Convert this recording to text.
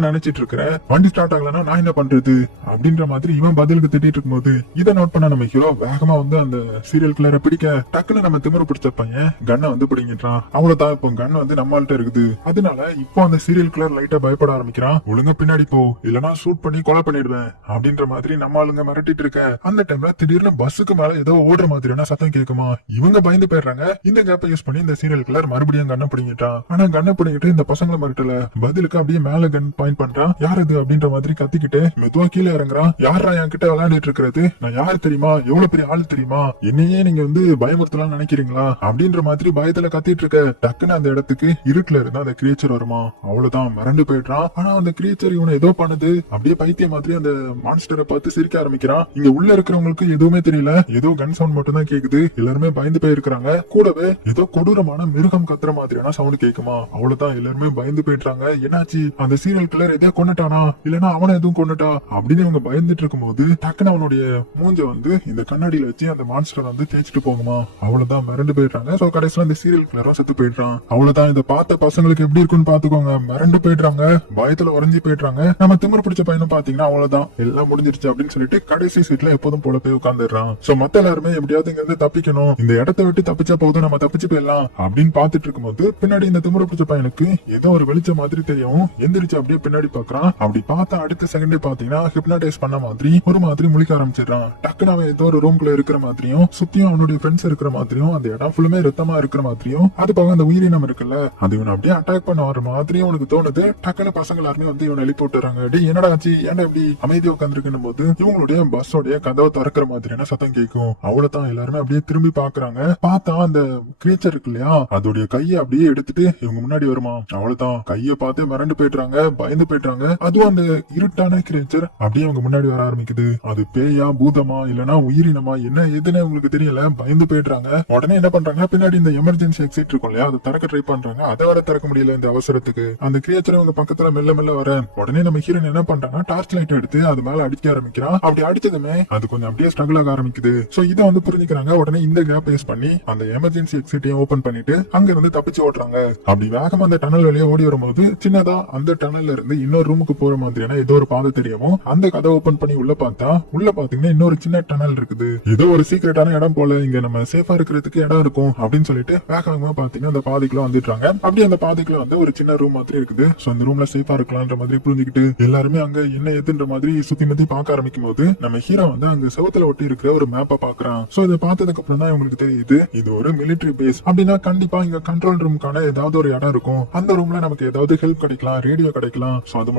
நினைச்சிட்டு இருக்கிற, வண்டி ஸ்டார்ட் ஆகலன்னா நான் என்ன பண்றது அப்படின்ற மாதிரி இவன் பதிலுக்கு திட்டிட்டு இருக்கும்போது இதை நோட் பண்ண நம்ம ஹீரோ வேகமா வந்து அந்த சீரியல் கிளரை பிடிக்க டக்குன்னு நம்ம திமிரு பிடிச்ச பையன் கண்ணை வந்து பிடிங்கிட்டான். அவ்வளவுதான், இப்போ கன் வந்து நம்மள்ட்ட இருக்குது. அதனால இப்போ அந்த சீரியல் கிளர் லைட்டா பயப்பட ஆரம்பிக்கிறான். ஒழுங்கா பின்னாடி போ, இல்லனா ஷூட் பண்ணி கொலை பண்ணிடுவேன் அப்படின்ற மாதிரி நம்ம ஆளுங்க மிரட்டிட்டு இருக்க அந்த டைம்ல திடீர்னு பஸ்ஸுக்கு மேல ஏதோ ஓடுற மாதிரியான சத்தம் கேக்குமா. இவங்க பயந்து போயிடுறாங்க. இந்த கேப்பை யூஸ் பண்ணி இந்த சீரியல் கிளர் மறுபடியும் கண்ணை பிடிங்கிட்டான். ஆனா கண்ணை பிடிங்கிட்டு இந்த பசங்களை மிரட்டல, பதிலுக்கு அப்படியே மேல கன் பாயிண்ட் பண்றான். யார் இது அப்படின்ற மாதிரி கத்திக்கிட்டு மெதுவா கீழே இறங்குறான். யாரா என்கிட்ட விளையாடிட்டு இருக்கிறது, நான் யாரு தெரியுமா, எவ்வளவு பெரிய ஆள் தெரியுமா, என்னையே நீங்க வந்து பயமுறுத்தலாம் நினைக்கிறீங்களா அப்படின்ற மாதிரி பயத்துல கத்திட்டு இருக்க டக்குன்னு அந்த இடத்துக்கு இருட்டுல இருந்தா அந்த கிரியேச்சர் வருமா. அவ்வளவுதான், மிரண்டு போயிடுறான். ஆனா அந்த கிரியேச்சர் இவனை ஏதோ பண்ணுது. அப்படியே பைத்திய மாதிரி அந்த மான்ஸ்டரை பார்த்து சிரிக்க ஆரம்பிக்கிறான். இங்க உள்ள இருக்கிறவங்களுக்கு எதுவுமே தெரியல, ஏதோ கன் சவுண்ட் மட்டும் தான் கேக்குது. எல்லாருமே பயந்து போயிருக்கிறாங்க. கூடவே ஏதோ கொடூரமான மிருகம் கத்துற மாதிரியான சவுண்ட் கேக்குமா. அவ்வளவுதான், எல்லாருமே பயந்து போயிட்டாங்க. என்னாச்சு, அந்த சீரியல் கிளர் எதையோ கொண்டுட்டானா, இல்லனா அவனை எதுவும் கொண்டுட்டா அப்படின்னு இவங்க பயந்துட்டு இருக்கும்போது டக்குன்னு அவனுடைய மூஞ்ச வந்து இந்த கண்ணாடியில வச்சு அந்த மான்ஸ்டர் வந்து தேய்ச்சிட்டு போகுமா. அவ்வளவுதான், மிரண்டு போயிடுறாங்க. சோ கடைசியில அந்த சீரியல் கிளரும் செத்து போயிடுறான். அவ்வளவுதான், இதை பார்த்த பசங்களுக்கு எப்படி இருக்குன்னு பாத்துக்கோங்க. மிரண்டு போயிடுறாங்க, பயத்துல உறைஞ்சி போயிடுறாங்க. நம்ம திமிரு பிடிச்ச பையனும் பாத்தீங்கன்னா அவ்வளவுதான், எல்லாம் முடிஞ்சிருச்சு அப்படின்னு சொல்லிட்டு கடைசி சீட்ல எப்போதும் போல போய் உட்கார்ந்துடுறான். சோ மத்த எல்லாருமே எப்படியாவது இங்க இருந்து தப்பிக்கணும், இந்த இடத்தை விட்டு தப்பிச்சா போதும், நம்ம தப்பிச்சு போயிடலாம் அப்படின்னு பாத்துட்டு இருக்கும்போது பின்னாடி இந்த திமிரு பிடிச்ச பையனுக்கு ஏதோ ஒரு வெளிச்ச மாதிரி தெரியும். எந்திரிச்சு அப்படியே பின்னாடி பாக்குறான். அப்படி பார்த்தா அடுத்த செகண்டே பாத்தீங்கன்னா ஹிப்னாடைஸ் பண்ண மாதிரி ஒரு மாதிரி முழிக்க ஆரம்பிச்சிடறான். டக்குன்னு அவன் ஏதோ ஒரு ரூம்குள்ள இருக்கிற மாதிரியும் சுத்தியும் அவனுடைய ஃப்ரெண்ட்ஸ் இருக்கிற மாதிரியும் அந்த இடம் ஃபுல்லுமே ரத்தமா இருக்கிற மாதிரியும் அது போக அந்த உயிரினம் இருக்குல்ல அது இவனை அப்படியே அட்டாக் பண்ண வர மாதிரியும் உனக்கு தோணுது. டக்குன்னு பசங்க எல்லாருமே வந்து இவனை எழுப்பி விட்டுறாங்க. டேய் என்னடா ஆச்சு, ஏன்டா இப்படி அமைதியா உட்காந்துருக்குன்னு போது இவங்களுடைய பஸ்ஸோடைய கதவை திறக்கிற மாதிரியான சத்தம் கேட்கும். அவ்வளவுதான், எல்லாருமே அப்படியே திரும்பி பாக்குறாங்க. பார்த்தா அந்த கிரியேச்சர் இருக்கு இல்லையா, அதோடைய கையை அப்படியே எடுத்துட்டு இவங்க முன்னாடி வருமா. அவ்வளவுதான், கையை பார்த்து மிரண்டு போயிடுறாங்க, பயந்து போயிடுறாங்க. அதுவும் அந்த இருட்டான கிரியேச்சர் அப்படியே அவங்க முன்னாடி வர ஆரம்பிக்குது. அது பேயா பூதமா இல்லனா உயிரினமா என்ன ஏதுன்னு உங்களுக்கு தெரியல, பயந்து போயிடுறாங்க. உடனே என்ன பண்றாங்க, பின்னாடி இந்த எமர்ஜென்சி எக்ஸிட் இருக்கும் இல்லையா, அதை திறக்க ட்ரை பண்றாங்க. அதை வர திறக்க முடியல இந்த அவசரத்துக்கு. அந்த கிரியேச்சர் அவங்க பக்கத்துல மெல்ல மெல்ல வர உடனே நம்ம ஹீரோயின் என்ன பண்றாங்கன்னா டார்ச் லைட் எடுத்து அது மேல அடிக்க ஆரம்பிக்கிறான். அப்படி அடிச்சதுமே அது கொஞ்சம் அப்படியே ஸ்ட்ரகிள் ஆக ஆரம்பிக்குது. சோ இதை வந்து புரிஞ்சுக்கிறாங்க. உடனே இந்த கேப் யூஸ் பண்ணி அந்த எமர்ஜென்சி எக்ஸிட்டையும் ஓபன் பண்ணிட்டு அங்க இருந்து தப்பிச்சு ஓடுறாங்க. அப்படி வேகமா அந்த டனல் வழியா ஓடி வரும்போது சின்னதா அந்த டனல்ல இருந்து இன்னொரு ரூமுக்கு போற மாதிரியான ஏதோ ஒரு பாதை தெரியும். அந்த கதை ஓபன் பண்ணி உள்ள பார்த்தா உள்ள பாத்தீங்கன்னா இன்னொரு சின்ன டனல் இருக்குது. ஏதோ ஒரு சீக்ரெட்டான இடம் போல, இங்க நம்ம சேஃபா இருக்கிறதுக்கு இடம் இருக்கும் அப்படின்னு சொல்லிட்டு வேகமா பாத்தீங்கன்னா அந்த பாதைக்குள்ள வந்துட்டாங்க. அப்படி அந்த பாதைக்குள்ள வந்து ஒரு சின்ன ரூம் மாதிரி இருக்குது. சோ அந்த ரூம்ல சேஃபா இருக்கலாம்ன்ற மாதிரி புரிஞ்சுக்கிட்டு எல்லாருமே அங்க என்ன ஏதுன்ற மாதிரி சுத்தி முத்தி பார்க்க ஆரம்பிக்கும் போது நம்ம ஹீரோ வந்து அங்க செவுத்துல ஒட்டி இருக்கிற ஒரு மேப்பை பாக்குறான். சோ இதை பார்த்ததுக்கு அப்புறம் தான் உங்களுக்கு தெரியுது இது ஒரு மிலிட்டரி பேஸ் அப்படின்னா கண்டிப்பா இங்க கண்ட்ரோல் ரூமுக்கான ஏதாவது ஒரு இடம் இருக்கும். அந்த ரூம்ல நமக்கு ஏதாவது ஹெல்ப் கிடைக்கலாம், ரேடியோ கிடைக்கலாம். சோ அது